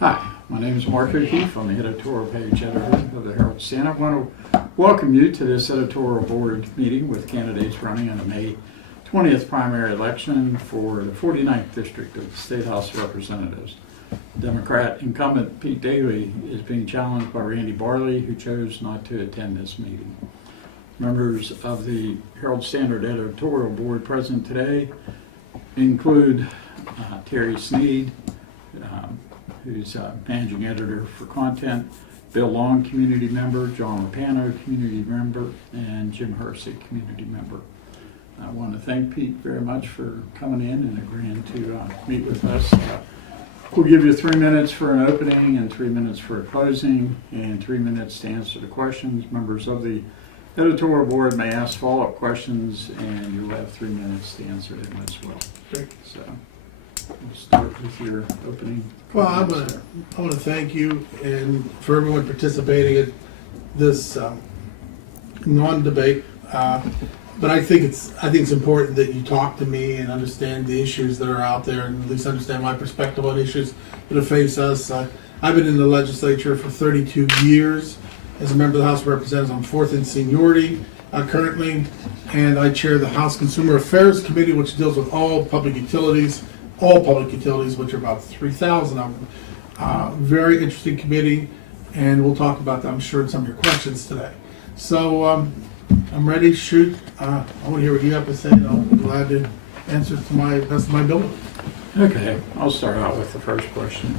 Hi, my name is Mark O'Keefe. I'm the editorial page editor of the Herald-Standard. I want to welcome you to this editorial board meeting with candidates running in the May 20th primary election for the 49th District of the State House of Representatives. Democrat incumbent Pete Daley is being challenged by Randy Barley, who chose not to attend this meeting. Members of the Herald-Standard editorial board present today include Terry Sneed, who's managing editor for content, Bill Long, community member, John Rapano, community member, and Jim Hersey, community member. I want to thank Pete very much for coming in and agreeing to meet with us. We'll give you 3 minutes for an opening and 3 minutes for a closing and 3 minutes to answer the questions. Members of the editorial board may ask follow-up questions, and you'll have 3 minutes to answer them as well. Great. So we'll start with your opening. Well, I want to thank you and for everyone participating in this non-debate. But I think it's important that you talk to me and understand the issues that are out there, and at least understand my perspective on issues that face us. I've been in the legislature for 32 years as a member of the House of Representatives. I'm fourth in seniority currently, and I chair the House Consumer Affairs Committee, which deals with all public utilities, which are about 3,000 of them. Very interesting committee, and we'll talk about that, I'm sure, in some of your questions today. So I'm ready to shoot. I want to hear what you have to say, and I'll be glad to answer to my best of my ability. Okay, I'll start out with the first question.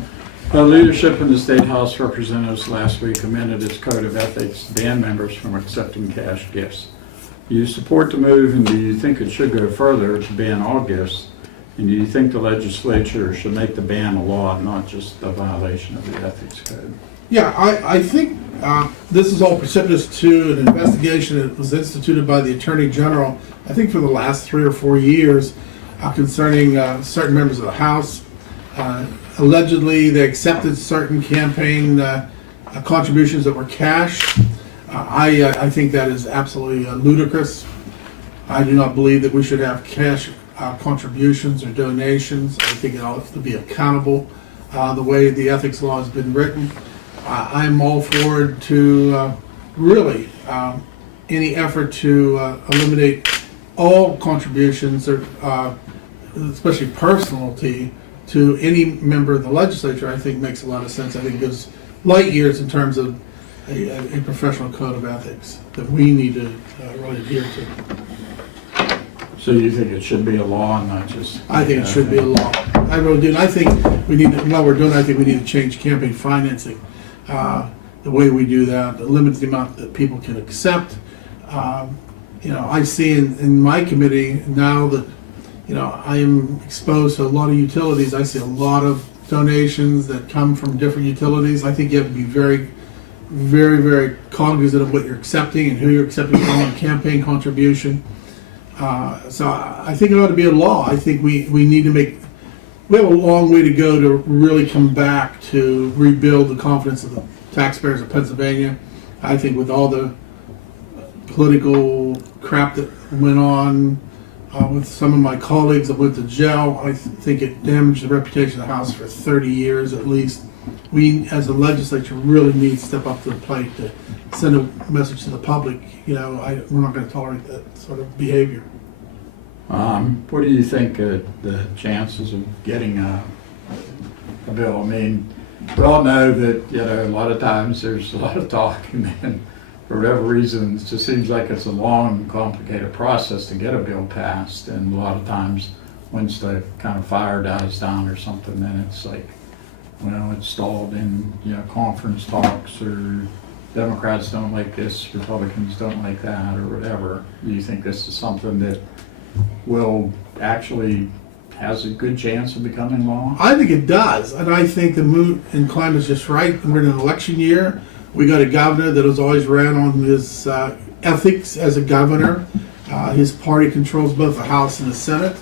Leadership in the State House of Representatives last week amended its code of ethics to ban members from accepting cash gifts. Do you support the move, and do you think it should go further to ban all gifts? And do you think the legislature should make the ban a law, not just a violation of the ethics code? Yeah, I think this is all precipitous to an investigation that was instituted by the Attorney General, I think for the last 3 or 4 years, concerning certain members of the House. Allegedly, they accepted certain campaign contributions that were cash. I think that is absolutely ludicrous. I do not believe that we should have cash contributions or donations. I think it ought to be accountable the way the ethics law has been written. I'm all forward to really any effort to eliminate all contributions, or especially personality, to any member of the legislature. I think makes a lot of sense. I think it goes light years in terms of a professional code of ethics that we need to really adhere to. So you think it should be a law and not just... I think it should be a law. I really do. And I think we need to, while we're doing it, I think we need to change campaign financing. The way we do that, limit the amount that people can accept. I see in my committee now that, I am exposed to a lot of utilities. I see a lot of donations that come from different utilities. I think you have to be very, very, very cognizant of what you're accepting and who you're accepting from on campaign contribution. So I think it ought to be a law. I think we need to we have a long way to go to really come back to rebuild the confidence of the taxpayers of Pennsylvania. I think with all the political crap that went on with some of my colleagues that went to jail, I think it damaged the reputation of the House for 30 years at least. We, as a legislature, really need to step up to the plate to send a message to the public. We're not going to tolerate that sort of behavior. What do you think the chances of getting a bill? I mean, we all know that, a lot of times there's a lot of talk, and then for whatever reason, it just seems like it's a long, complicated process to get a bill passed. And a lot of times, once the kind of fire dies down or something, then it's like, it's stalled in, conference talks, or Democrats don't like this, Republicans don't like that, or whatever. Do you think this is something that will actually has a good chance of becoming law? I think it does, and I think the mood and climate is just right. We're in an election year. We got a governor that has always ran on his ethics as a governor. His party controls both the House and the Senate.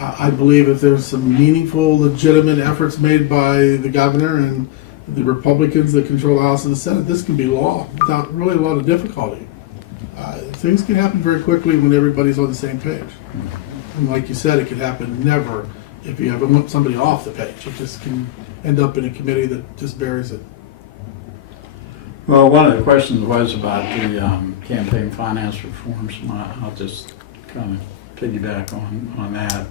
I believe if there's some meaningful, legitimate efforts made by the governor and the Republicans that control the House and the Senate, this can be law without really a lot of difficulty. Things can happen very quickly when everybody's on the same page. And like you said, it could happen never if you ever want somebody off the page. It just can end up in a committee that just buries it. Well, one of the questions was about the campaign finance reforms. I'll just kind of piggyback on that.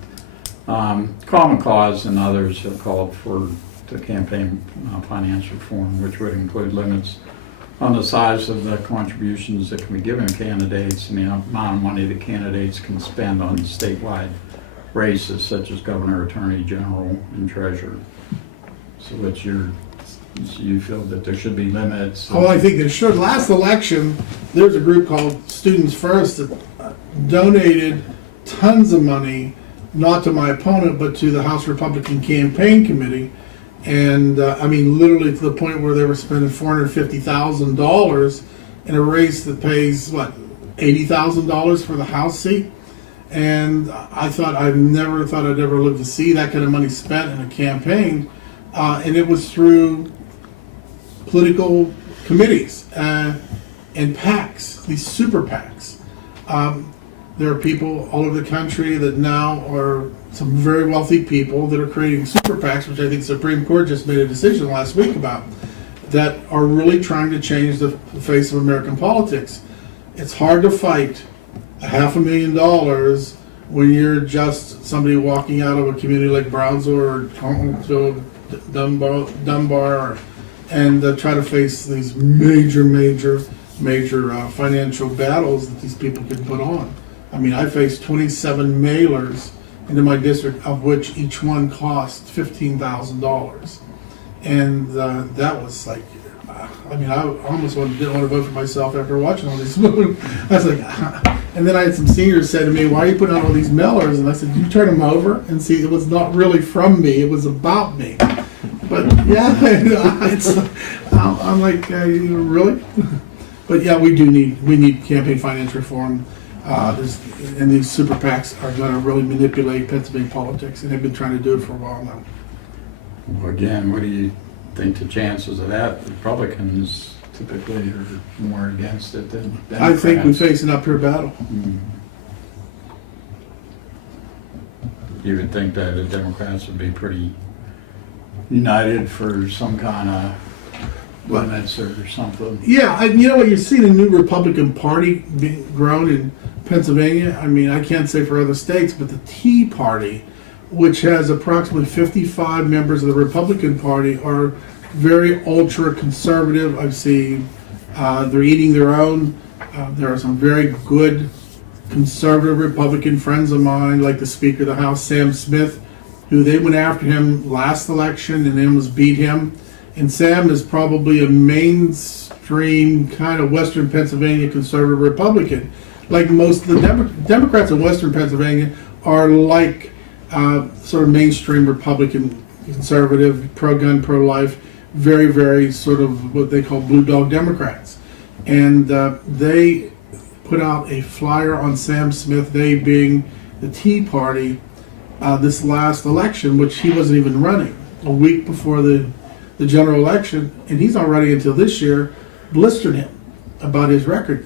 Common Cause and others have called for the campaign finance reform, which would include limits on the size of the contributions that can be given to candidates and the amount of money that candidates can spend on statewide races such as governor, attorney general, and treasurer. So what's you feel that there should be limits? Oh, I think there should. Last election, there's a group called Students First that donated tons of money, not to my opponent, but to the House Republican Campaign Committee. And I mean, literally to the point where they were spending $450,000 in a race that pays, what, $80,000 for the House seat? And I never thought I'd ever live to see that kind of money spent in a campaign. And it was through political committees and PACs, these super PACs. There are people all over the country that now are some very wealthy people that are creating super PACs, which I think the Supreme Court just made a decision last week about, that are really trying to change the face of American politics. It's hard to fight $500,000 when you're just somebody walking out of a community like Brownsville or Dunbar, and try to face these major financial battles that these people can put on. I mean, I faced 27 mailers into my district, of which each one cost $15,000, and that was like, I mean, I almost didn't want to vote for myself after watching all these movies. I was like, and then I had some seniors say to me, "Why are you putting out all these mailers?" And I said, "You turn them over and see, it was not really from me; it was about me." But yeah, it's, I'm like, really? But yeah, we need campaign finance reform. And these super PACs are going to really manipulate Pennsylvania politics, and they've been trying to do it for a while now. Well, again, what do you think the chances of that? Republicans typically are more against it than Democrats. I think we face an uphill battle. You would think that the Democrats would be pretty united for some kind of limits or something. Yeah, you know what? You see the new Republican Party being grown in Pennsylvania. I mean, I can't say for other states, but the Tea Party, which has approximately 55 members of the Republican Party, are very ultra-conservative. I've seen they're eating their own. There are some very good conservative Republican friends of mine, like the Speaker of the House, Sam Smith, who they went after him last election and almost beat him. And Sam is probably a mainstream kind of Western Pennsylvania conservative Republican. Like most of the Democrats in Western Pennsylvania are like sort of mainstream Republican conservative, pro-gun, pro-life, very sort of what they call blue dog Democrats. And they put out a flyer on Sam Smith, they being the Tea Party, this last election, which he wasn't even running, a week before the general election, and he's already until this year blistered him about his record.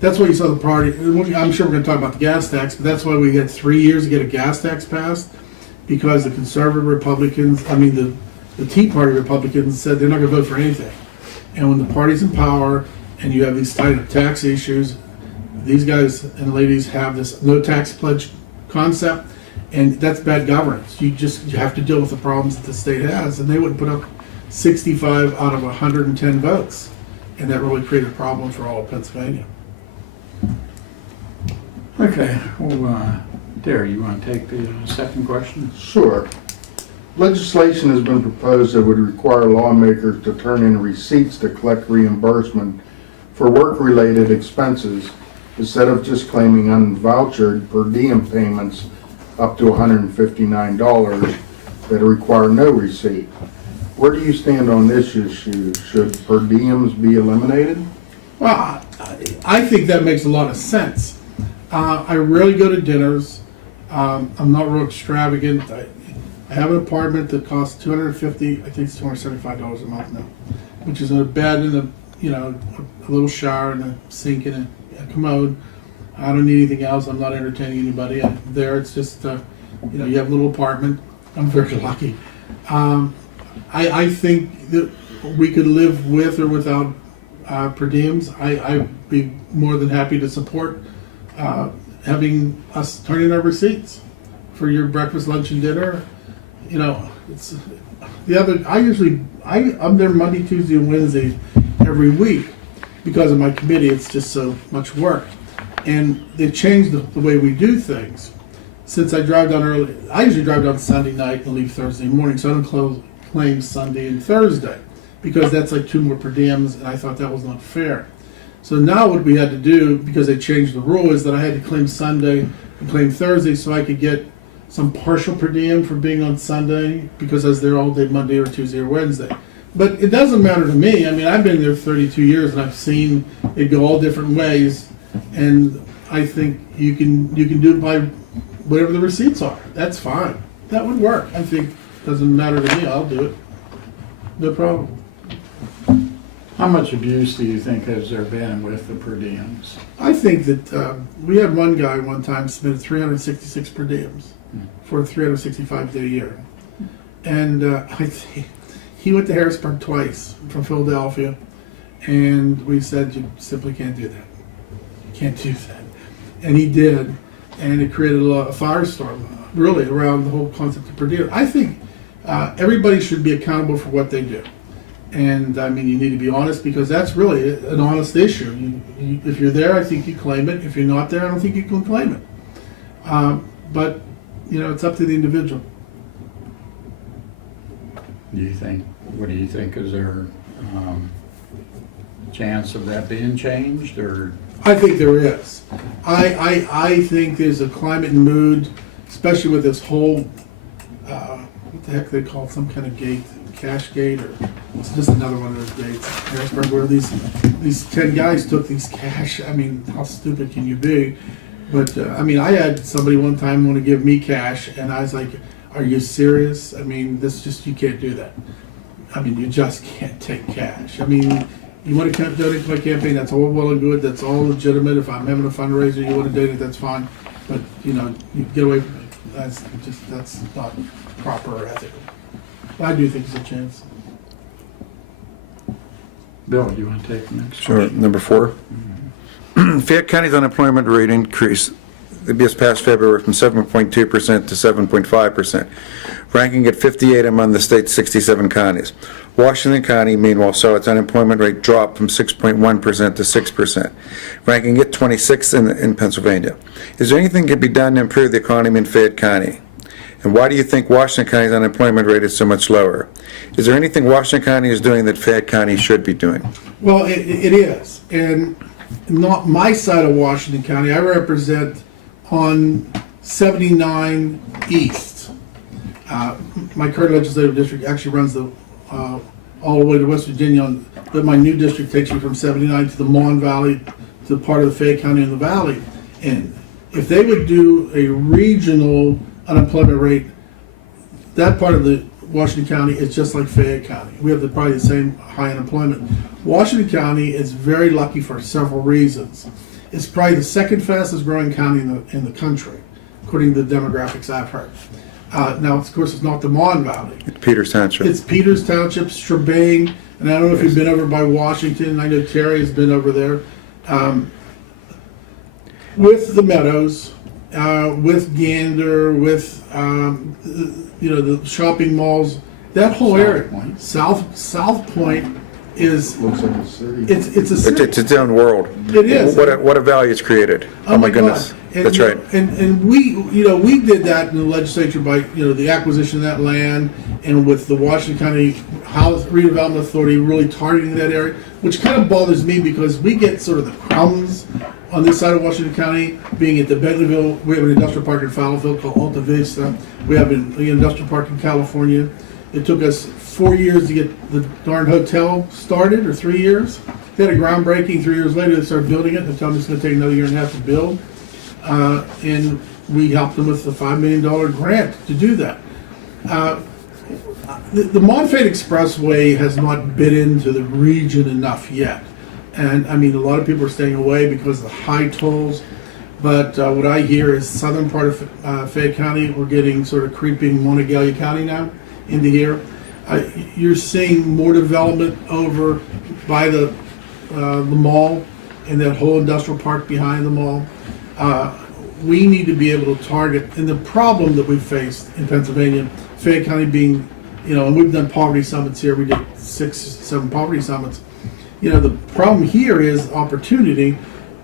That's why you saw the party. I'm sure we're going to talk about the gas tax, but that's why we had 3 years to get a gas tax passed, because the conservative Republicans, the Tea Party Republicans said they're not going to vote for anything. And when the party's in power and you have these tight tax issues, these guys and ladies have this no tax pledge concept. And that's bad governance. You have to deal with the problems that the state has. And they wouldn't put up 65 out of 110 votes. And that really created a problem for all of Pennsylvania. Okay. Well, Derry, you want to take the second question? Sure. Legislation has been proposed that would require lawmakers to turn in receipts to collect reimbursement for work-related expenses instead of just claiming unvouchered per diem payments up to $159 that require no receipt. Where do you stand on this issue? Should per diems be eliminated? Well, I think that makes a lot of sense. I rarely go to dinners. I'm not real extravagant. I have an apartment that costs $250, I think it's $275 a month now, which is a bed and a little shower and a sink and a commode. I don't need anything else. I'm not entertaining anybody. It's just You know, you have a little apartment. I'm very lucky. I think that we could live with or without per diems. I'd be more than happy to support having us turn in our receipts for your breakfast, lunch, and dinner. You know, it's the other. I'm there Monday, Tuesday, and Wednesday every week because of my committee. It's just so much work, and they've changed the way we do things. Since I drive down early, I usually drive down Sunday night and leave Thursday morning, so I don't claim Sunday and Thursday because that's like 2 more per diems, and I thought that was not fair. So now what we had to do, because they changed the rule, is that I had to claim Sunday and claim Thursday so I could get some partial per diem for being on Sunday because I was there all day Monday or Tuesday or Wednesday. But it doesn't matter to me. I mean, I've been there 32 years and I've seen it go all different ways, and I think you can do it by whatever the receipts are. That's fine. That would work. I think it doesn't matter to me. I'll do it. No problem. How much abuse do you think has there been with the per diems? I think that we had one guy one time submitted 366 per diems for a 365-day year. And I think he went to Harrisburg twice from Philadelphia, and we said, you simply can't do that. You can't do that. And he did, and it created a firestorm, really, around the whole concept of per diem. I think everybody should be accountable for what they do. And I mean, you need to be honest because that's really an honest issue. If you're there, I think you claim it. If you're not there, I don't think you can claim it. But, you know, it's up to the individual. What do you think? Is there chance of that being changed, or? I think there is. I think there's a climate and mood, especially with this whole, what the heck they call it, some kind of gate, cash gate, or it's just another one of those gates. Harrisburg, where these 10 guys took these cash. I mean, how stupid can you be? But I mean, I had somebody one time want to give me cash, and I was like, "Are you serious? I mean, you can't do that. I mean, you just can't take cash. I mean, you want to donate to my campaign, that's all well and good, that's all legitimate. If I'm having a fundraiser, you want to donate, that's fine. But, you know, you get away from it. That's not proper or ethical. But I do think there's a chance. Bill, do you want to take the next Sure. question? Number 4. Fayette County's unemployment rate increased this past February from 7.2% to 7.5%, ranking at 58 among the state's 67 counties. Washington County, meanwhile, saw its unemployment rate drop from 6.1% to 6%, ranking it 26th in Pennsylvania. Is there anything that can be done to improve the economy in Fayette County? And why do you think Washington County's unemployment rate is so much lower? Is there anything Washington County is doing that Fayette County should be doing? Well, it is. And not my side of Washington County. I represent on 79 East. My current legislative district actually runs all the way to West Virginia, but my new district takes me from 79 to the Mon Valley, to part of the Fayette County in the Valley. And if they would do a regional unemployment rate, that part of the Washington County is just like Fayette County. We have probably the same high unemployment. Washington County is very lucky for several reasons. It's probably the second fastest growing county in the country, according to the demographics I've heard. Now, of course, it's not the Mon Valley. Peters Township. It's Peters Township, Strabane, and I don't know if you've been over by Washington. I know Terry has been over there. With the Meadows, with Gander, with the shopping malls, that whole area. Point. South Point is Looks like a city. it's a city. It's its own world. It is. What a value it's created. Oh my goodness. God. And, That's right. And we did that in the legislature by the acquisition of that land, and with the Washington County House Redevelopment Authority really targeting that area, which kind of bothers me because we get sort of the crumbs on this side of Washington County, being at the Bentleyville. We have an industrial park in Fallowville called Alta Vista. We have an industrial park in California. It took us 4 years to get the darn hotel started, or 3 years. They had a groundbreaking. 3 years later, they started building it. They told me it's going to take another year and a half to build. And we helped them with the $5 million grant to do that. The Montfait Expressway has not bit into the region enough yet. And I mean, a lot of people are staying away because of the high tolls. But what I hear is southern part of Fayette County, we're getting sort of creeping Monongalia County now into here. You're seeing more development over by the mall and that whole industrial park behind the mall. We need to be able to target, and the problem that we faced in Pennsylvania, Fayette County being, and we've done poverty summits here, we did 6, 7 poverty summits. The problem here is opportunity,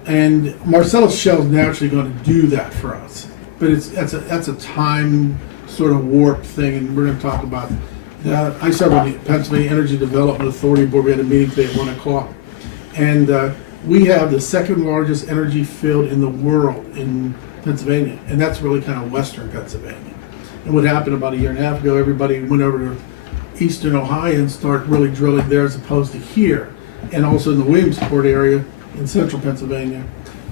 and Marcellus Shell is naturally going to do that for us. But that's a time sort of warp thing, and we're going to talk about that. I serve on the Pennsylvania Energy Development Authority Board. We had a meeting today at 1 o'clock. And we have the second largest energy field in the world in Pennsylvania, and that's really kind of western Pennsylvania. And what happened about a year and a half ago, everybody went over to eastern Ohio and started really drilling there as opposed to here, and also in the Williamsport area in central Pennsylvania,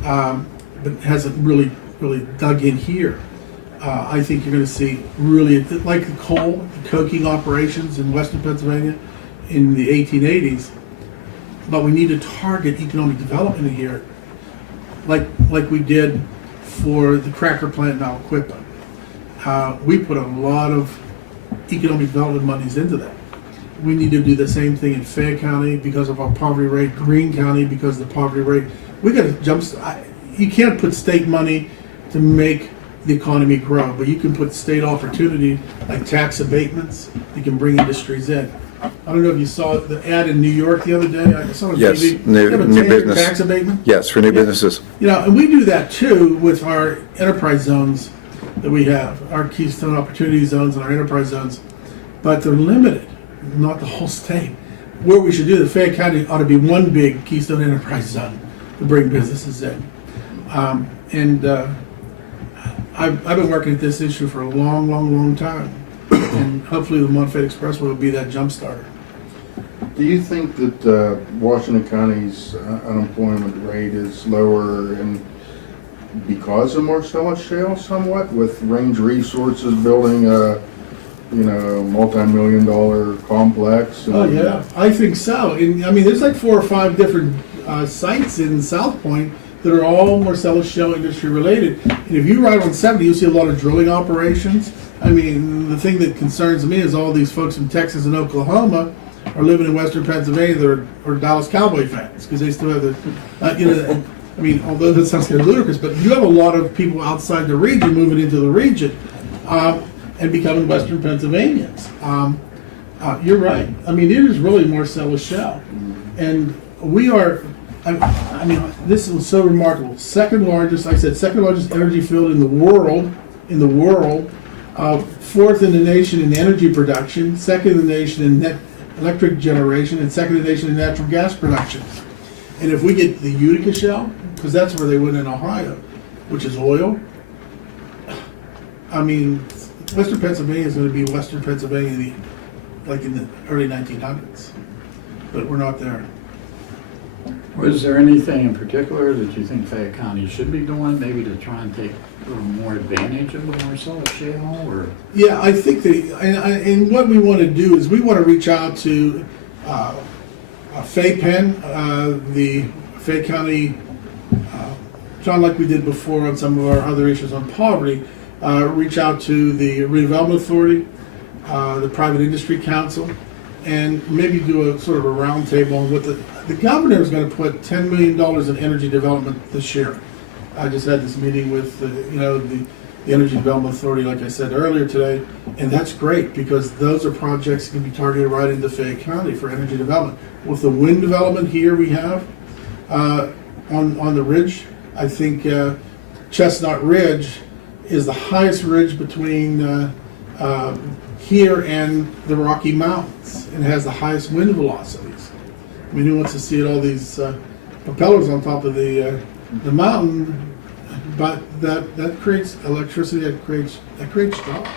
but hasn't really dug in here. I think you're going to see really, like the coal, the coking operations in western Pennsylvania in the 1880s, but we need to target economic development in here, like we did for the cracker plant in Aliquippa. We put a lot of economic development monies into that. We need to do the same thing in Fayette County because of our poverty rate, Greene County because of the poverty rate. We got to you can't put state money to make the economy grow, but you can put state opportunity like tax abatements. You can bring industries in. I don't know if you saw the ad in New York the other day. I saw it on Yes, TV. new They have a business. tax abatement. Yes, for new businesses. And we do that too with our enterprise zones that we have, our Keystone Opportunity Zones and our enterprise zones, but they're limited, not the whole state. Where we should do, the Fayette County ought to be one big Keystone Enterprise Zone to bring businesses in. I've been working at this issue for a long time, and hopefully the Montfait Expressway will be that jump starter. Do you think that Washington County's unemployment rate is lower and because of Marcellus Shale somewhat, with Range Resources building a multi-million-dollar complex? Oh yeah, I think so. And I mean, there's like 4 or 5 different sites in South Point that are all Marcellus Shale industry related. And if you ride on 70, you'll see a lot of drilling operations. I mean, the thing that concerns me is all these folks from Texas and Oklahoma are living in Western Pennsylvania that are Dallas Cowboy fans because they still have the, I mean, although that sounds kind of ludicrous, but you have a lot of people outside the region moving into the region and becoming Western Pennsylvanians. You're right. I mean, it is really Marcellus Shale. And we are, I mean, this is so remarkable. Second largest energy field in the world, 4th in the nation in energy production, 2nd in the nation in net electric generation, and 2nd in the nation in natural gas production. And if we get the Utica Shale, because that's where they went in Ohio, which is oil, I mean, Western Pennsylvania is going to be Western Pennsylvania like in the early 1900s, but we're not there. Was there anything in particular that you think Fayette County should be doing, maybe to try and take a little more advantage of the Marcellus Shale, or? Yeah, I think and what we want to do is we want to reach out to FayPen, the Fayette County, John, like we did before on some of our other issues on poverty, reach out to the Redevelopment Authority, the Private Industry Council, and maybe do a sort of a roundtable on what the governor is going to put $10 million in energy development this year. I just had this meeting with the Energy Development Authority, like I said earlier today, and that's great because those are projects that can be targeted right into Fayette County for energy development. With the wind development here we have on the ridge, I think Chestnut Ridge is the highest ridge between here and the Rocky Mountains, and has the highest wind velocities. I mean, who wants to see all these propellers on top of the mountain? But that creates electricity. That creates jobs.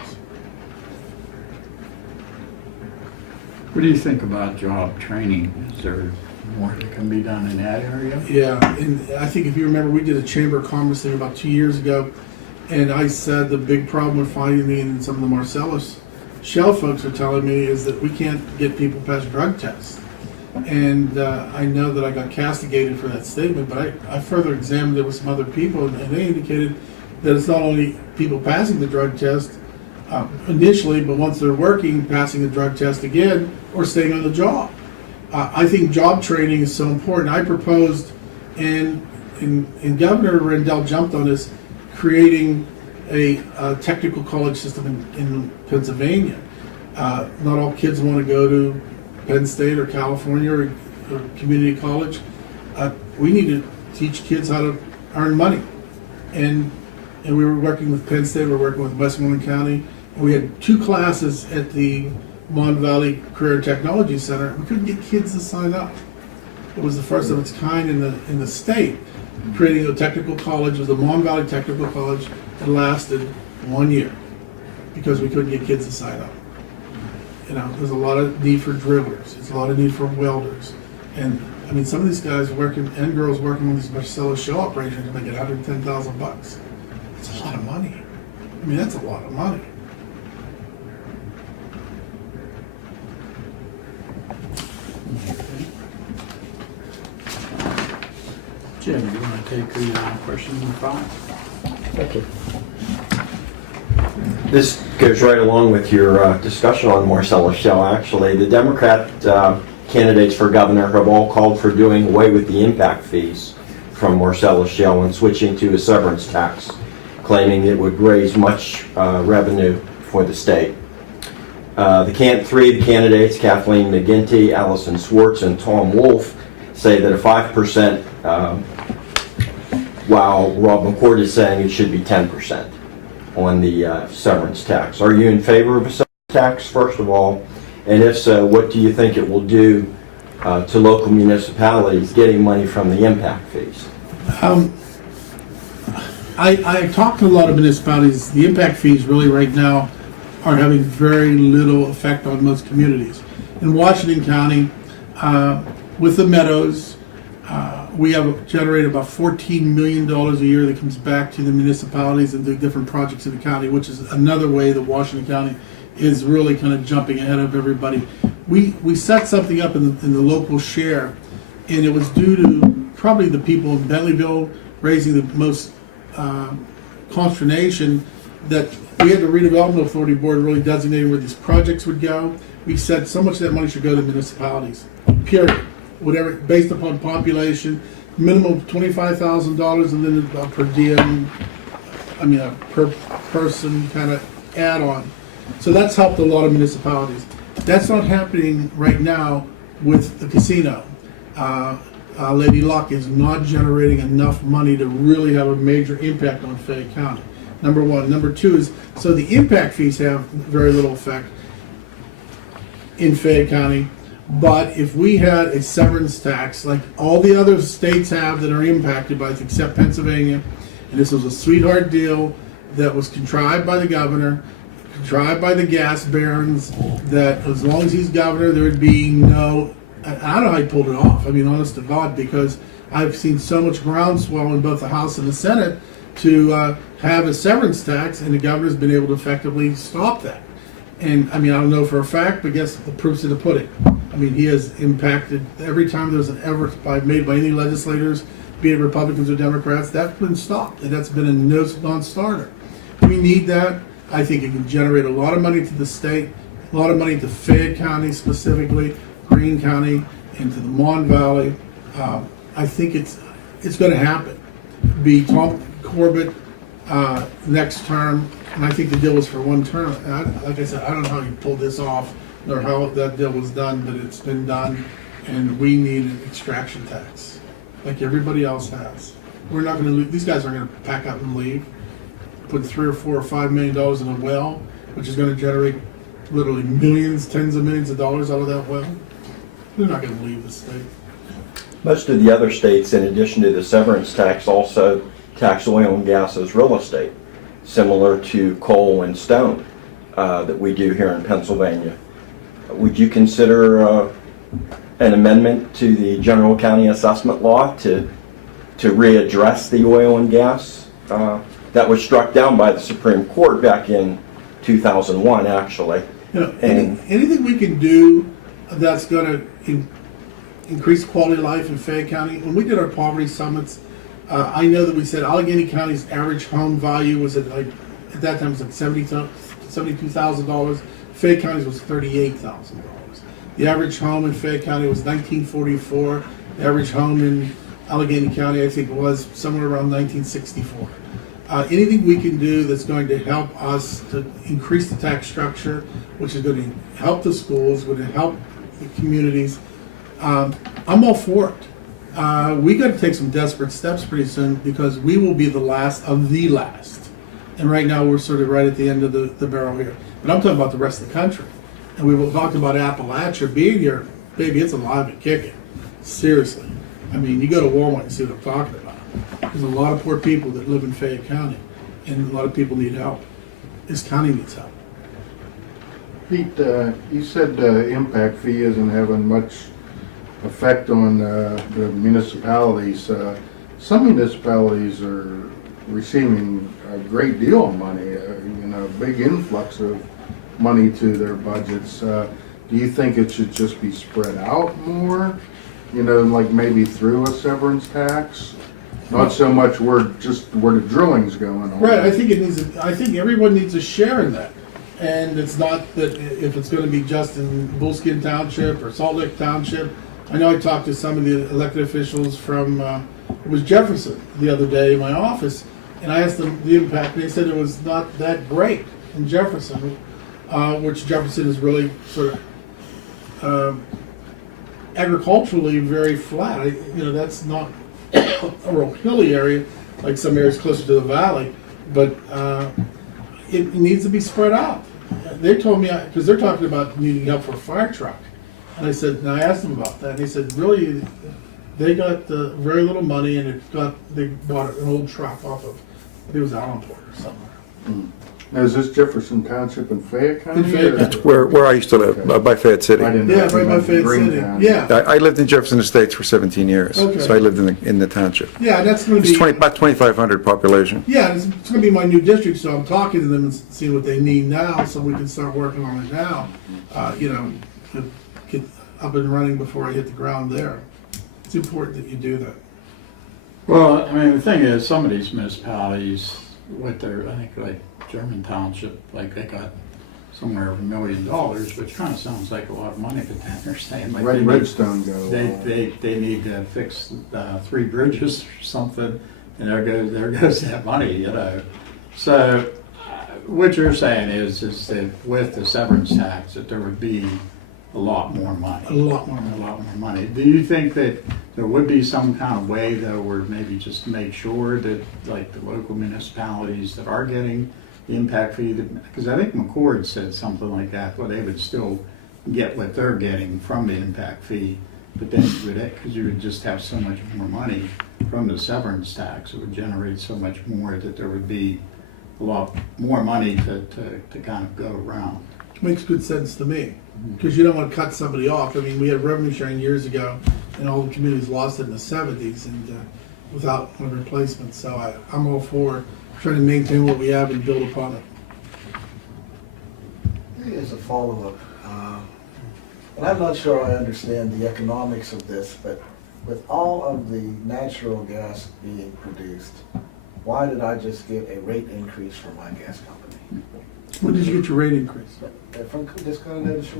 What do you think about job training? Is there more that can be done in that area? Yeah, and I think if you remember, we did a Chamber of Commerce thing about 2 years ago, and I said the big problem with finding me and some of the Marcellus Shell folks are telling me is that we can't get people past drug tests. And I know that I got castigated for that statement, but I further examined it with some other people, and they indicated that it's not only people passing the drug test initially, but once they're working, passing the drug test again, or staying on the job. I think job training is so important. I proposed, and Governor Rendell jumped on this, creating a technical college system in Pennsylvania. Not all kids want to go to Penn State or California or community college. We need to teach kids how to earn money. And we were working with Penn State, we were working with Westmoreland County, and we had 2 classes at the Mon Valley Career and Technology Center. We couldn't get kids to sign up. It was the first of its kind in the state. Creating a technical college, it was the Mon Valley Technical College. It lasted 1 year because we couldn't get kids to sign up. You know, there's a lot of need for drillers. There's a lot of need for welders. And I mean, some of these guys working and girls working on these Marcellus Shell operations make $110,000 bucks. That's a lot of money. I mean, that's a lot of money. Jim, you want to take the question number 5? Thank you. This goes right along with your discussion on Marcellus Shell, actually. The Democrat candidates for governor have all called for doing away with the impact fees from Marcellus Shell and switching to a severance tax, claiming it would raise much revenue for the state. Three of the candidates, Kathleen McGinty, Allison Swartz, and Tom Wolf, say that a 5%, while Rob McCord is saying it should be 10% on the severance tax. Are you in favor of a severance tax, first of all? And if so, what do you think it will do to local municipalities getting money from the impact fees? I talked to a lot of municipalities. The impact fees really right now are having very little effect on most communities. In Washington County, with the meadows, we have generated about $14 million a year that comes back to the municipalities and the different projects in the county, which is another way that Washington County is really kind of jumping ahead of everybody. We set something up in the local share, and it was due to probably the people in Bentleyville raising the most consternation that we had the redevelopment authority board really designating where these projects would go. We said so much of that money should go to municipalities, period. Whatever, based upon population, minimum of $25,000, and then a per diem, a per person kind of add-on. So that's helped a lot of municipalities. That's not happening right now with the casino. Lady Luck is not generating enough money to really have a major impact on Fayette County. Number one. Number two is, so the impact fees have very little effect in Fayette County. But if we had a severance tax like all the other states have that are impacted by it, except Pennsylvania, and this was a sweetheart deal that was contrived by the governor, contrived by the gas barons, that as long as he's governor, there would be no, I don't know how he pulled it off, honest to God, because I've seen so much groundswell in both the House and the Senate to have a severance tax, and the governor's been able to effectively stop that. And I don't know for a fact, but guess the proof's in the pudding. He has impacted every time there's an effort made by any legislators, be it Republicans or Democrats, that's been stopped, and that's been a non-starter. We need that. I think it can generate a lot of money to the state, a lot of money to Fayette County specifically, Greene County, and to the Mon Valley. I think it's going to happen. Be Tom Corbett next term, and I think the deal was for 1 term. Like I said, I don't know how he pulled this off, nor how that deal was done, but it's been done, and we need an extraction tax, like everybody else has. We're not going to lose. These guys aren't going to pack up and leave. Put $3 or $4 or $5 million in a well, which is going to generate literally millions, tens of millions of dollars out of that well. They're not going to leave the state. Most of the other states, in addition to the severance tax, also tax oil and gas as real estate, similar to coal and stone that we do here in Pennsylvania. Would you consider an amendment to the general county assessment law to readdress the oil and gas that was struck down by the Supreme Court back in 2001, actually? Anything we can do that's going to increase quality of life in Fayette County. When we did our poverty summits, I know that we said Allegheny County's average home value was at that time it was like $72,000. Fayette County's was $38,000. The average home in Fayette County was 1944. The average home in Allegheny County, I think, was somewhere around 1964. Anything we can do that's going to help us to increase the tax structure, which is going to help the schools, going to help the communities, I'm all for it. We got to take some desperate steps pretty soon because we will be the last of the last. And right now we're sort of right at the end of the barrel here. But I'm talking about the rest of the country. And we talked about Appalachia being here. Baby, it's alive and kicking. Seriously. I mean, you go to Walmart and see what I'm talking about. There's a lot of poor people that live in Fayette County, and a lot of people need help. This county needs help. Pete, you said the impact fee isn't having much effect on the municipalities. Some municipalities are receiving a great deal of money, big influx of money to their budgets. Do you think it should just be spread out more? Like maybe through a severance tax? Not so much where the drilling's going on. Right, I think everyone needs a share in that. And it's not that if it's going to be just in Bullskin Township or Salt Lake Township. I know I talked to some of the elected officials from, it was Jefferson the other day in my office, and I asked them the impact. They said it was not that great in Jefferson, which Jefferson is really sort of agriculturally very flat. That's not a real hilly area like some areas closer to the valley, but it needs to be spread out. They told me, because they're talking about needing help for a fire truck, and I asked them about that, and they said, really, they got very little money, and they bought an old truck off of, I think it was Allenport or somewhere. Now, is this Jefferson Township in Fayette County? In Fayette County. That's where I used to live, by Fayette City. I didn't know. Yeah, right by Fayette City. Greentown. Yeah, I lived in Jefferson Estates for 17 years, Okay. so I lived in the township. yeah, that's going to It's be. about 2,500 population. Yeah, it's going to be my new district, so I'm talking to them and seeing what they need now, so we can start working on it now. To get up and running before I hit the ground there. It's important that you do that. Well, I mean, the thing is, some of these municipalities, I think like German Township, like they got somewhere over $1 million, which kind of sounds like a lot of money, but then they're saying like Where did Redstone go? they need to fix 3 bridges or something, and there goes that money, So what you're saying is that with the severance tax, that there would be a lot more money. A lot more. Money. Do you think that there would be some kind of way, though, where maybe just to make sure that, like, the local municipalities that are getting the impact fee, because I think McCord said something like that, where they would still get what they're getting from the impact fee, but then because you would just have so much more money from the severance tax, it would generate so much more that there would be a lot more money to kind of go around. Makes good sense to me, because you don't want to cut somebody off. I mean, we had revenue sharing years ago, and all the communities lost it in the 70s, and without a replacement. So I'm all for trying to maintain what we have and build upon it. As a follow-up, and I'm not sure I understand the economics of this, but with all of the natural gas being produced, why did I just get a rate increase for my gas company? When did you get your rate increase? From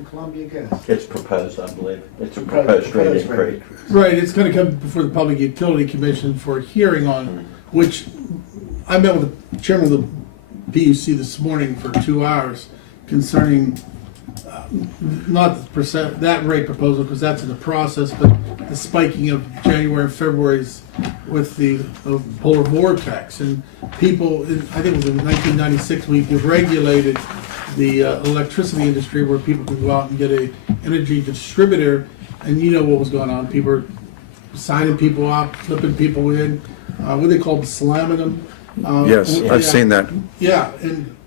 Columbia Gas. It's proposed, I believe. It's a Proposed proposed rate rate increase. Right, it's going to come before the Public Utility Commission for a hearing on, which I met with the chairman of the PUC this morning for 2 hours concerning not the percent, that rate proposal, because that's in the process, but the spiking of January and February's with the polar vortex. And people, I think it was in 1996, we regulated the electricity industry where people could go out and get a energy distributor, and you know what was going on. People were signing people up, flipping people in, what they called slamming them. Yes, I've seen that. Yeah, and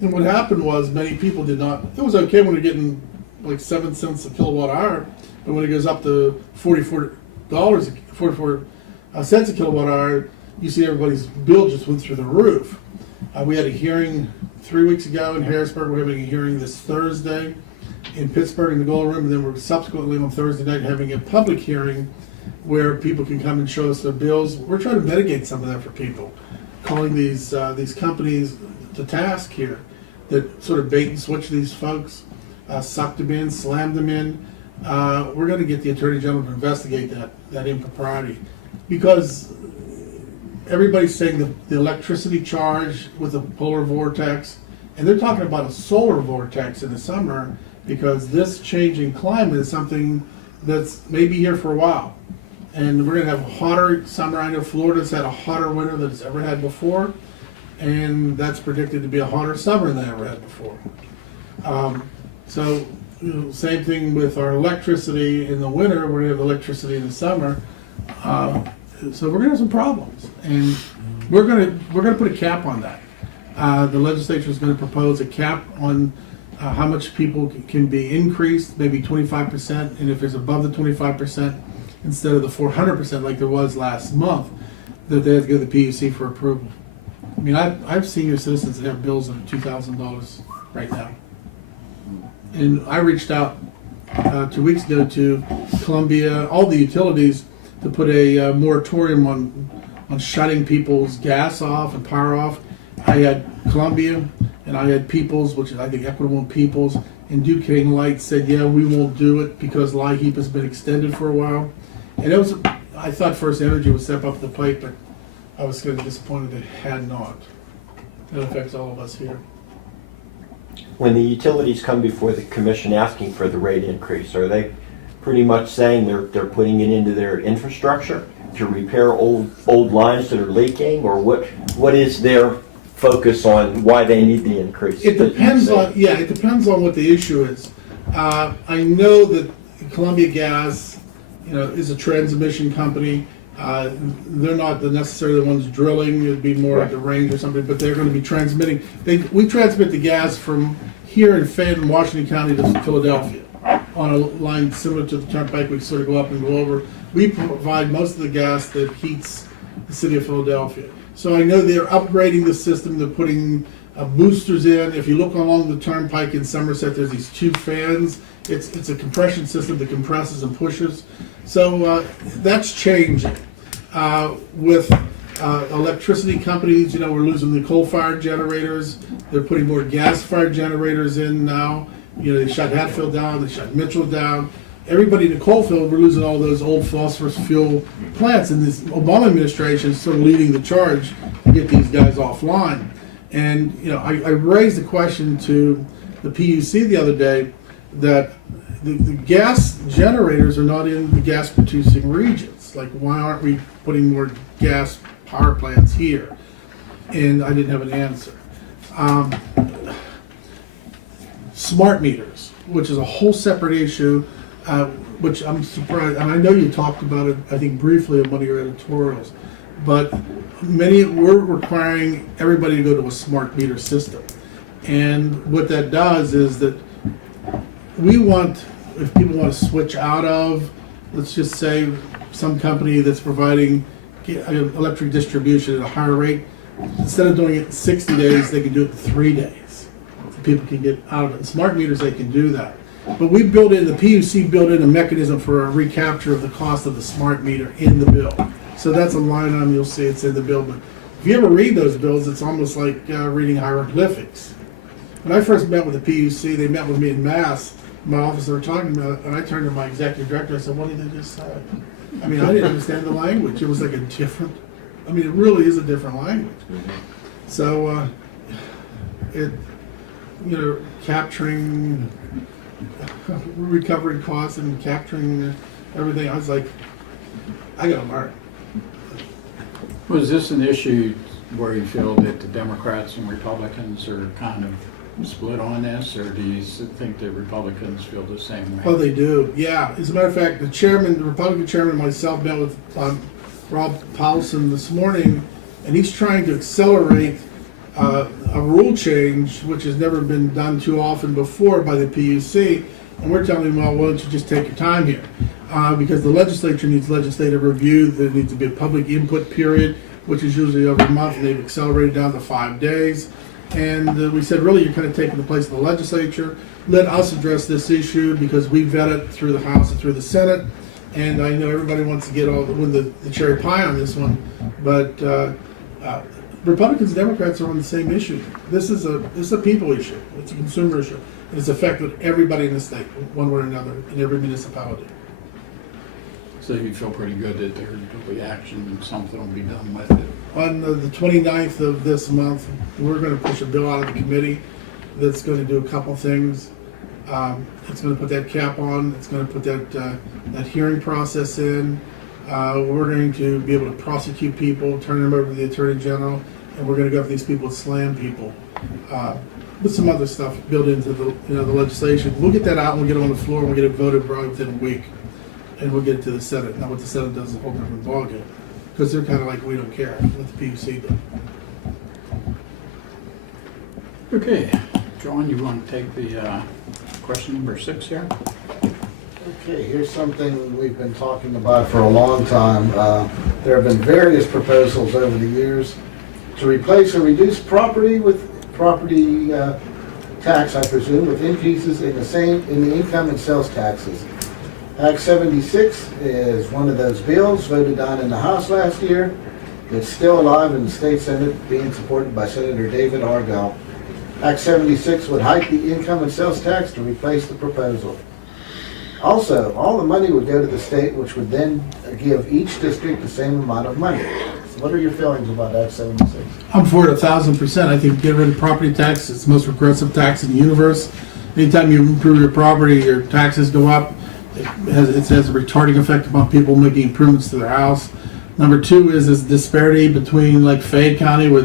what happened was many people did not, it was okay when they're getting like 7 cents a kilowatt hour, but when it goes up to $44 cents a kilowatt hour, you see everybody's bill just went through the roof. We had a hearing 3 weeks ago in Harrisburg. We're having a hearing this Thursday. in Pittsburgh in the Gold Room, and then we're subsequently on Thursday night having a public hearing where people can come and show us their bills. We're trying to mitigate some of that for people, calling these companies to task here that sort of bait and switch these folks, suck them in, slam them in. We're going to get the Attorney General to investigate that impropriety, because everybody's saying the electricity charge with a polar vortex, and they're talking about a solar vortex in the summer, because this changing climate is something that's maybe here for a while. And we're going to have a hotter summer. I know Florida's had a hotter winter than it's ever had before, and that's predicted to be a hotter summer than it ever had before. So, same thing with our electricity in the winter. We're going to have electricity in the summer. So we're going to have some problems, and we're going to put a cap on that. The legislature is going to propose a cap on how much people can be increased, maybe 25%, and if it's above the 25%, instead of the 400% like there was last month, that they have to go to the PUC for approval. I mean, I've senior citizens that have bills of $2,000 right now. And I reached out 2 weeks ago to Columbia, all the utilities, to put a moratorium on shutting people's gas off and power off. I had Columbia and I had Peoples, which is I think Equitable and Peoples, and Duquesne Light said, yeah, we won't do it because LIHEAP has been extended for a while. And it was, I thought First Energy would step up the plate, but I was kind of disappointed they had not. It affects all of us here. When the utilities come before the commission asking for the rate increase, are they pretty much saying they're putting it into their infrastructure to repair old lines that are leaking, or what is their focus on why they need the increase? It depends on what the issue is. I know that Columbia Gas, is a transmission company. They're not necessarily the ones drilling. It'd be more like a range or something, but they're going to be transmitting. We transmit the gas from here in Fayette, Washington County to Philadelphia on a line similar to the turnpike. We sort of go up and go over. We provide most of the gas that heats the city of Philadelphia. So I know they're upgrading the system. They're putting boosters in. If you look along the turnpike in Somerset, there's these two fans. It's a compression system that compresses and pushes. So that's changing. With electricity companies, we're losing the coal-fired generators. They're putting more gas-fired generators in now. They shut Hatfield down. They shut Mitchell down. Everybody in the coal field, we're losing all those old phosphorus fuel plants, and this Obama administration is sort of leading the charge to get these guys offline. And I raised the question to the PUC the other day that the gas generators are not in the gas producing regions. Like, why aren't we putting more gas power plants here? And I didn't have an answer. Smart meters, which is a whole separate issue, which I'm surprised, and I know you talked about it, I think briefly in one of your editorials, but we're requiring everybody to go to a smart meter system. And what that does is that if people want to switch out of, let's just say, some company that's providing electric distribution at a higher rate, instead of doing it in 60 days, they can do it in 3 days. So people can get out of it. Smart meters, they can do that. But the PUC built in a mechanism for a recapture of the cost of the smart meter in the bill. So that's a line item, you'll see it's in the bill. But if you ever read those bills, it's almost like reading hieroglyphics. When I first met with the PUC, they met with me in Mass. My office, they were talking about it, and I turned to my executive director, I said, what did they just say? I mean, I didn't understand the language. It was like it really is a different language. So, capturing, recovering costs and capturing everything, I was like, I gotta learn. Was this an issue where you feel that the Democrats and Republicans are kind of split on this, or do you think the Republicans feel the same way? Oh, they do, yeah. As a matter of fact, the Republican chairman and myself met with Rob Paulson this morning, and he's trying to accelerate a rule change, which has never been done too often before by the PUC, and we're telling him, well, why don't you just take your time here? Because the legislature needs legislative review, there needs to be a public input period, which is usually every month, and they've accelerated down to 5 days. And we said, really, you're kind of taking the place of the legislature. Let us address this issue because we vet it through the House and through the Senate. And I know everybody wants to get win the cherry pie on this one, but Republicans and Democrats are on the same issue. This is a people issue. It's a consumer issue. And it's affected everybody in the state, one way or another, in every municipality. So you feel pretty good that there will be action and something will be done with it? On the 29th of this month, we're going to push a bill out of the committee that's going to do a couple things. It's going to put that cap on. It's going to put that hearing process in. We're going to be able to prosecute people, turn them over to the Attorney General, and we're going to go after these people that slam people. With some other stuff built into the legislation. We'll get that out and we'll get it on the floor and we'll get it voted probably within a week. And we'll get it to the Senate. Now what the Senate does is a whole different ballgame. Because they're kind of like, we don't care what the PUC does. Okay, John, you want to take the question number 6 here? Okay, here's something we've been talking about for a long time. There have been various proposals over the years to replace or reduce property tax, I presume, with increases in the income and sales taxes. Act 76 is one of those bills voted on in the House last year. It's still alive in the state Senate, being supported by Senator David Argyle. Act 76 would hike the income and sales tax to replace the proposal. Also, all the money would go to the state, which would then give each district the same amount of money. So what are your feelings about Act 76? I'm for it 1,000%. I think get rid of property tax. It's the most regressive tax in the universe. Anytime you improve your property, your taxes go up. It has a retarding effect upon people making improvements to their house. Number 2 is this disparity between like Fayette County, where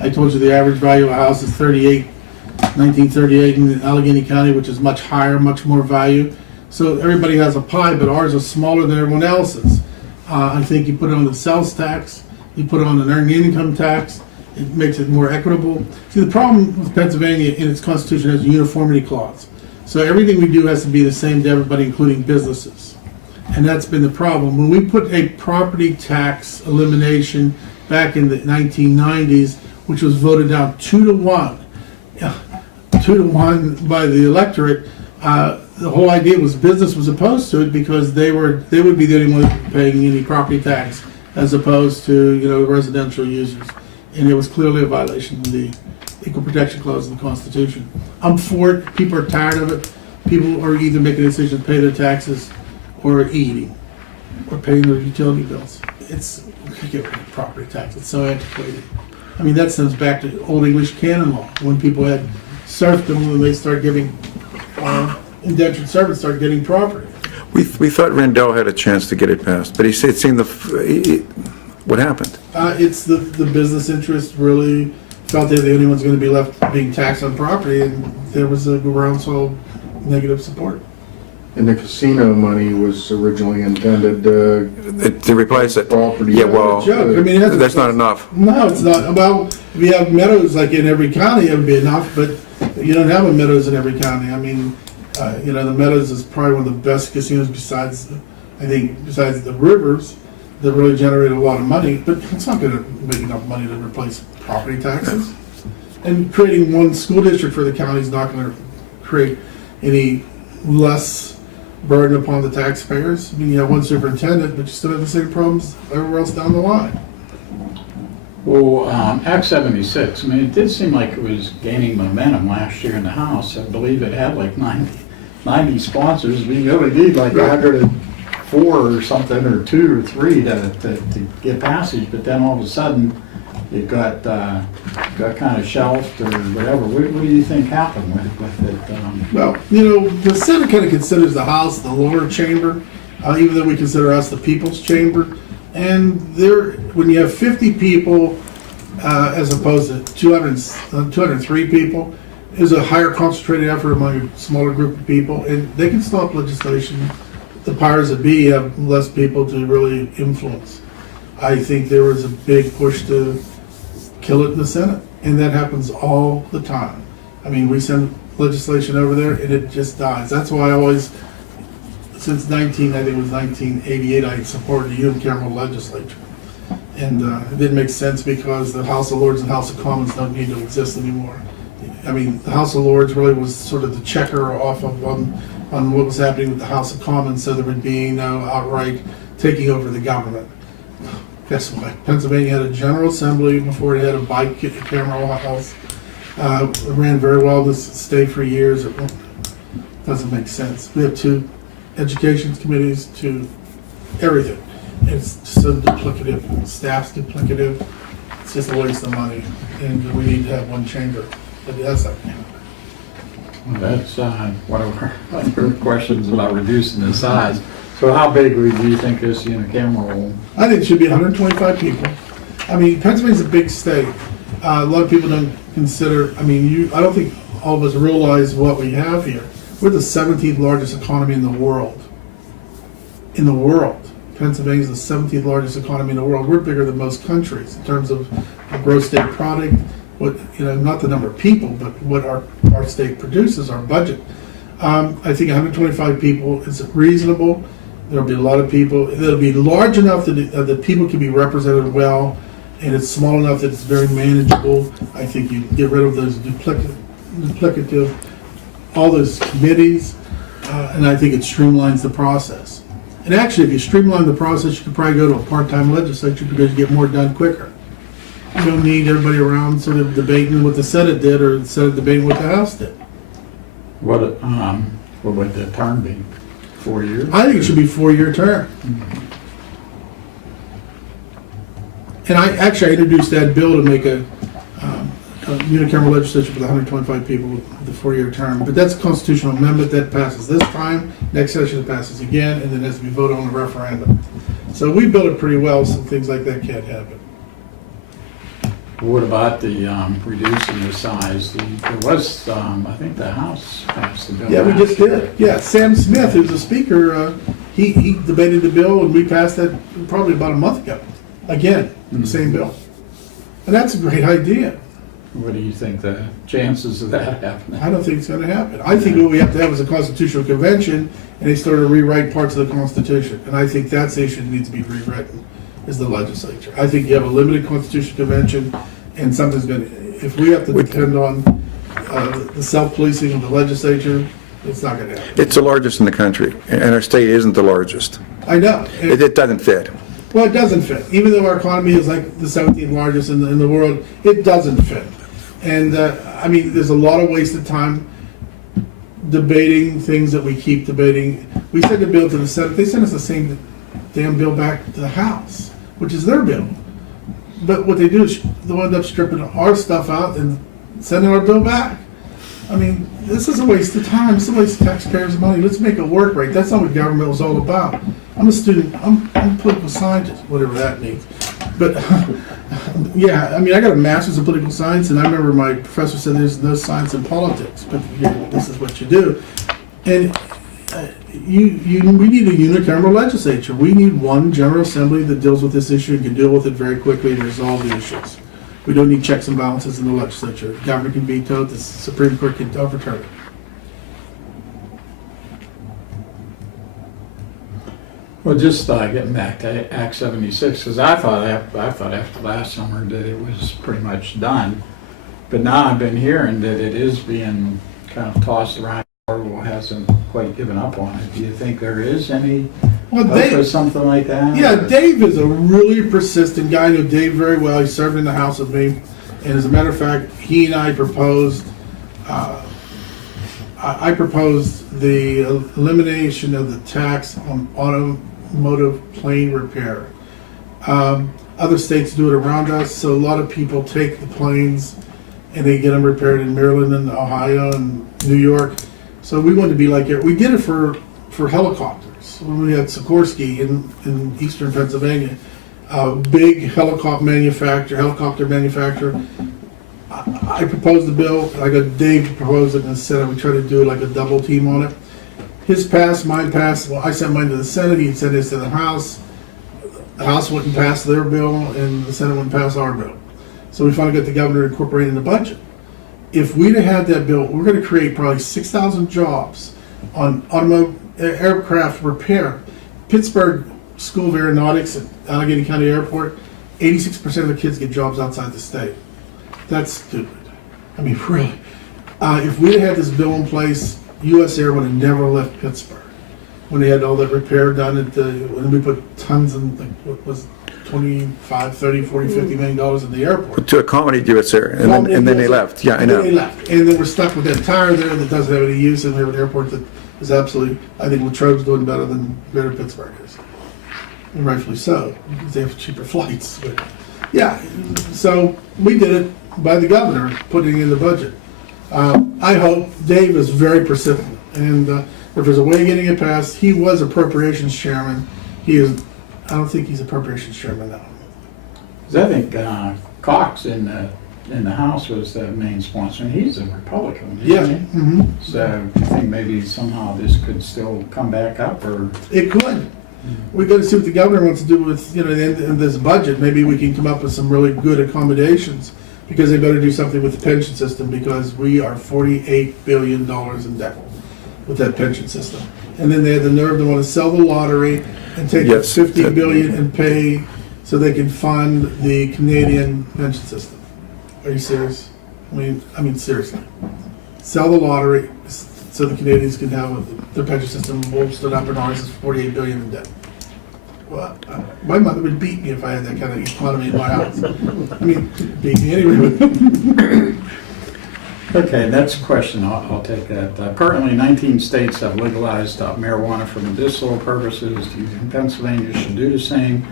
I told you the average value of a house is 1938, and Allegheny County, which is much higher, much more value. So everybody has a pie, but ours is smaller than everyone else's. I think you put it on the sales tax, you put it on an earned income tax, it makes it more equitable. See, the problem with Pennsylvania in its constitution has a uniformity clause. So everything we do has to be the same to everybody, including businesses. And that's been the problem. When we put a property tax elimination back in the 1990s, which was voted down 2-1 by the electorate, the whole idea was business was opposed to it because they would be the only ones paying any property tax as opposed to residential users. And it was clearly a violation of the Equal Protection Clause of the Constitution. I'm for it. People are tired of it. People are either making a decision to pay their taxes or eating or paying their utility bills. Get rid of property tax. It's so antiquated. I mean, that stems back to Old English canon law when people had serfdom when they start giving indentured servants start getting property. We thought Rendell had a chance to get it passed, but it seemed what happened? It's the business interest really felt they're the only ones going to be left being taxed on property, and there was a groundswell negative support. And the casino money was originally intended To replace it. property. Yeah, well, Joke. I mean, that's not enough. No, it's not. Well, if you have meadows like in every county, it would be enough, but you don't have a meadows in every county. I mean, the Meadows is probably one of the best casinos besides the rivers that really generate a lot of money, but it's not going to make enough money to replace property taxes. And creating one school district for the county is not going to create any less burden upon the taxpayers. I mean, you have one superintendent, but you still have the same problems everywhere else down the line. Well, Act 76, I mean, it did seem like it was gaining momentum last year in the House. I believe it had like 90 sponsors. We really need like 104 or something, or 2 or 3 to get passage, but then all of a sudden it got kind of shelved or whatever. What do you think happened with it? Well, the Senate kind of considers the House the lower chamber, even though we consider us the people's chamber. And when you have 50 people as opposed to 203 people, is a higher concentrated effort among a smaller group of people, and they can stop legislation. The powers that be have less people to really influence. I think there was a big push to kill it in the Senate, and that happens all the time. I mean, we send legislation over there, and it just dies. That's why I always, since 1988, I supported the unicameral legislature. And it didn't make sense because the House of Lords and House of Commons don't need to exist anymore. I mean, the House of Lords really was sort of the checker off of on what was happening with the House of Commons, so there would be no outright taking over the government. Guess what? Pennsylvania had a General Assembly before it had a bicameral House. It ran very well this state for years. It doesn't make sense. We have 2 education committees, 2 everything. It's so duplicative, staff's duplicative. It's just a waste of money, and we need to have 1 chamber. But that's not gonna happen. Well, that's one of our other questions about reducing the size. So how big do you think this unicameral? I think it should be 125 people. I mean, Pennsylvania's a big state. A lot of people don't consider, I mean, I don't think all of us realize what we have here. We're the 17th largest economy in the world. In the world. Pennsylvania's the 17th largest economy in the world. We're bigger than most countries in terms of gross state product, what, not the number of people, but what our state produces, our budget. I think 125 people is reasonable. There'll be a lot of people. It'll be large enough that people can be represented well, and it's small enough that it's very manageable. I think you get rid of those duplicative, all those committees, and I think it streamlines the process. And actually, if you streamline the process, you could probably go to a part-time legislature because you get more done quicker. You don't need everybody around sort of debating what the Senate did or the Senate debating what the House did. What would the term be? 4 years? I think it should be a 4-year term. And I introduced that bill to make a unicameral legislature for the 125 people with the 4-year term. But that's a constitutional amendment that passes this time. Next session it passes again, and then has to be voted on a referendum. So we built it pretty well, so things like that can't happen. What about the reducing the size? There was, I think the House passed the bill. Yeah, we last just year. did. Yeah, Sam Smith, who's the speaker, he debated the bill, and we passed that probably about a month ago. Again, the same bill. And that's a great idea. What do you think the chances of that happening? I don't think it's going to happen. I think what we have to have is a constitutional convention, and they start to rewrite parts of the Constitution. And I think that's the issue that needs to be rewritten, is the legislature. I think you have a limited constitutional convention, and something's going to, if we have to depend on the self-policing of the legislature, it's not going to happen. It's the largest in the country, and our state isn't the largest. I know. It doesn't fit. Well, it doesn't fit. Even though our economy is like the 17th largest in the world, it doesn't fit. And I mean, there's a lot of wasted time debating things that we keep debating. We sent a bill to the Senate. They sent us the same damn bill back to the House, which is their bill. But what they do is they'll end up stripping our stuff out and sending our bill back. I mean, this is a waste of time. It's a waste of taxpayers' money. Let's make it work right. That's not what government was all about. I'm a student. I'm a political scientist, whatever that means. But yeah, I mean, I got a master's in political science, and I remember my professor said there's no science in politics, but this is what you do. And we need a unicameral legislature. We need one General Assembly that deals with this issue and can deal with it very quickly and resolve the issues. We don't need checks and balances in the legislature. The government can veto it. The Supreme Court can overturn it. Well, just getting back to Act 76, because I thought after last summer that it was pretty much done, but now I've been hearing that it is being kind of tossed around. Or hasn't quite given up on it. Do you think there is any hope or something like that? Yeah, Dave is a really persistent guy. I know Dave very well. He served in the House with me, and as a matter of fact, he and I proposed. I proposed the elimination of the tax on automotive plane repair. Other states do it around us, so a lot of people take the planes and they get them repaired in Maryland and Ohio and New York. So we wanted to be like it. We did it for helicopters. When we had Sikorsky in eastern Pennsylvania, a big helicopter manufacturer. I proposed the bill. I got Dave to propose it in the Senate. We tried to do like a double team on it. His passed, mine passed. Well, I sent mine to the Senate. He sent his to the House. The House wouldn't pass their bill, and the Senate wouldn't pass our bill. So we finally got the governor to incorporate it in the budget. If we'd have had that bill, we're going to create probably 6,000 jobs on aircraft repair. Pittsburgh School of Aeronautics at Allegheny County Airport, 86% of the kids get jobs outside the state. That's stupid. I mean, really. If we'd had this bill in place, US Air would have never left Pittsburgh. When they had all that repair done when we put tons and, like, what was it, 25, 30, 40, 50 million dollars in the airport. To accommodate US Air, and then they left. Yeah, I And then they know. left. And then we're stuck with that tire there that doesn't have any use, and we have an airport that is absolutely, I think Latrobe's doing better than Greater Pittsburgh is. And rightfully so, because they have cheaper flights. But yeah, so we did it by the governor, putting it in the budget. I hope Dave is very persistent, and if there's a way of getting it passed, he was appropriations chairman. He is, I don't think he's appropriations chairman now. 'Cause I think Cox in the House was the main sponsor, and he's a Republican, Yeah. isn't he? Mm-hmm. So I think maybe somehow this could still come back up, or It could. We got to see what the governor wants to do with, in this budget. Maybe we can come up with some really good accommodations, because they better do something with the pension system, because we are $48 billion in debt with that pension system. And then they had the nerve to want to sell the lottery and take Yes. $50 billion and pay so they can fund the Canadian pension system. Are you serious? I mean seriously. Sell the lottery so the Canadians can have their pension system bolstered up, and ours is $48 billion in debt. Well, my mother would beat me if I had that kind of economy in my house. I mean, beat me anyway. okay, next question, I'll take that. Currently, 19 states have legalized marijuana for medicinal purposes. Do you think Pennsylvania should do the same?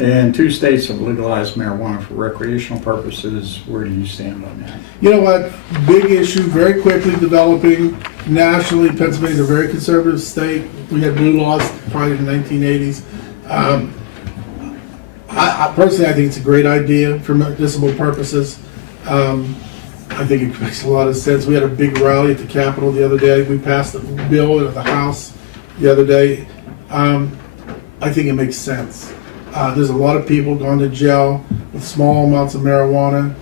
And 2 states have legalized marijuana for recreational purposes. Where do you stand on that? You know what? Big issue, very quickly developing nationally. Pennsylvania's a very conservative state. We had blue laws probably in the 1980s. I personally, I think it's a great idea for medicinal purposes. I think it makes a lot of sense. We had a big rally at the Capitol the other day. We passed a bill at the House the other day. I think it makes sense. There's a lot of people going to jail with small amounts of marijuana,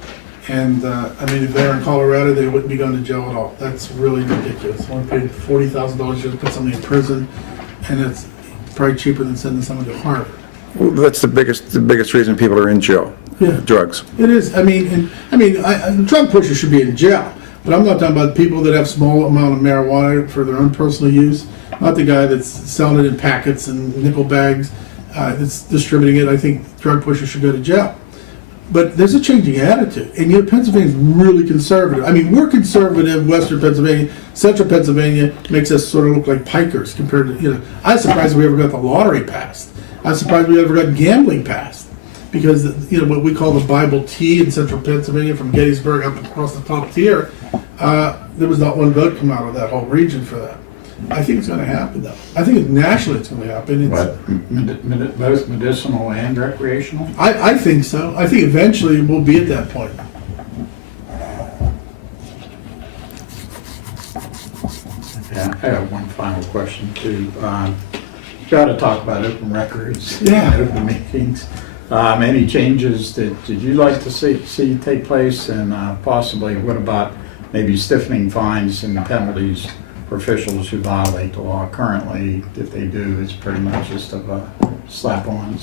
and I mean, if they're in Colorado, they wouldn't be going to jail at all. That's really ridiculous. I want to pay $40,000 just to put somebody in prison, and it's probably cheaper than sending someone to Harvard. Well, that's the biggest reason people are in jail. Yeah. Drugs. It is. I mean, drug pushers should be in jail, but I'm not talking about people that have small amount of marijuana for their own personal use. Not the guy that's selling it in packets and nickel bags. That's distributing it. I think drug pushers should go to jail. But there's a changing attitude, and Pennsylvania's really conservative. I mean, we're conservative. Western Pennsylvania, Central Pennsylvania makes us sort of look like pikers compared to. I'm surprised we ever got the lottery passed. I'm surprised we ever got gambling passed, because what we call the Bible T in Central Pennsylvania, from Gettysburg up across the top tier, there was not one vote come out of that whole region for that. I think it's going to happen, though. I think nationally it's going to happen. Both medicinal and recreational? I think so. I think eventually we'll be at that point. Yeah, I have one final question too. Got to talk about open records, Yeah. open meetings. Any changes that did you like to see take place, and possibly what about maybe stiffening fines and penalties for officials who violate the law? Currently, if they do, it's pretty much just a slap on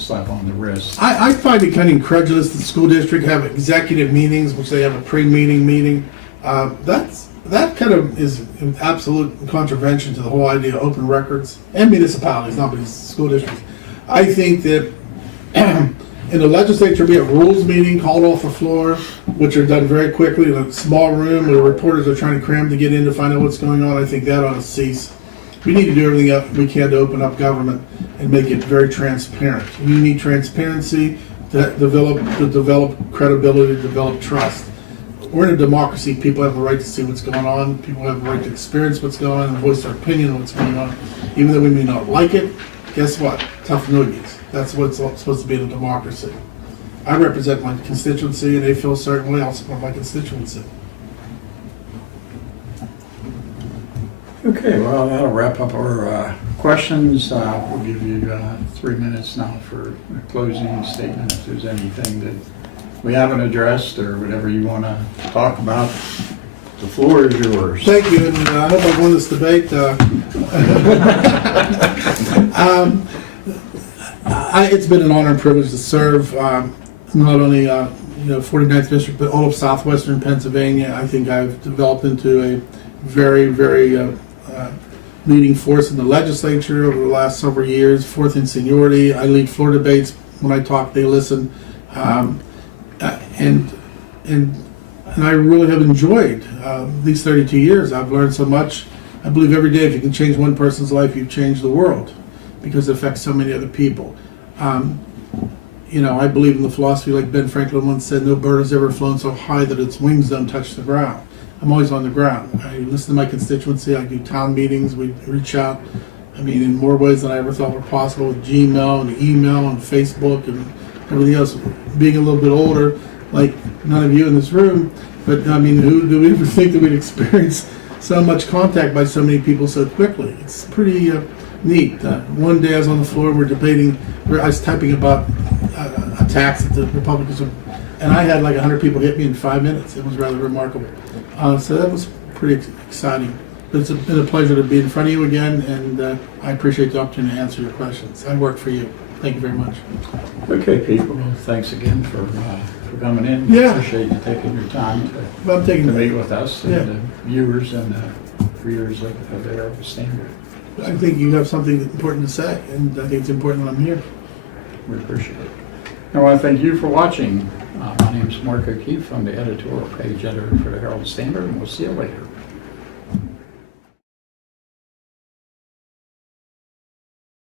the wrist. I find it kind of incredulous that the school district have executive meetings, which they have a pre-meeting meeting. That kind of is an absolute contravention to the whole idea of open records, and municipalities, not but school districts. I think that in the legislature, we have rules meeting called off the floor, which are done very quickly in a small room where reporters are trying to cram to get in to find out what's going on. I think that ought to cease. We need to do everything we can to open up government and make it very transparent. You need transparency to develop credibility, to develop trust. We're in a democracy. People have the right to see what's going on. People have the right to experience what's going on and voice their opinion on what's going on. Even though we may not like it, guess what? Tough noogies. That's what's supposed to be in a democracy. I represent my constituency, and they feel a certain way. I'll support my constituency. Okay, well, that'll wrap up our questions. We'll give you 3 minutes now for a closing statement. If there's anything that we haven't addressed or whatever you want to talk about, the floor is yours. Thank you, and I hope I've won this debate. It's been an honor and privilege to serve. not only, 49th District, but all of southwestern Pennsylvania. I think I've developed into a very, very leading force in the legislature over the last several years, fourth in seniority. I lead floor debates. When I talk, they listen. And I really have enjoyed these 32 years. I've learned so much. I believe every day if you can change one person's life, you've changed the world, because it affects so many other people. I believe in the philosophy, like Ben Franklin once said, no bird has ever flown so high that its wings don't touch the ground. I'm always on the ground. I listen to my constituency. I do town meetings. We reach out, in more ways than I ever thought were possible, with Gmail and email and Facebook and everything else. Being a little bit older, like none of you in this room, but who do we ever think that we'd experience so much contact by so many people so quickly? It's pretty neat. One day I was on the floor, I was typing about attacks that the Republicans were, and I had like 100 people hit me in 5 minutes. It was rather remarkable. So that was pretty exciting. But it's been a pleasure to be in front of you again, and I appreciate the opportunity to answer your questions. I work for you. Thank you very much. Okay, people, well, thanks again for coming in. Yeah. Appreciate you taking your time Well, I'm taking to meet with us and Yeah. the viewers and readers of the Herald-Standard. I think you have something important to say, and I think it's important that I'm here. We appreciate it. I want to thank you for watching. My name is Mark O'Keefe. I'm the editorial page editor for the Herald-Standard, and we'll see you later.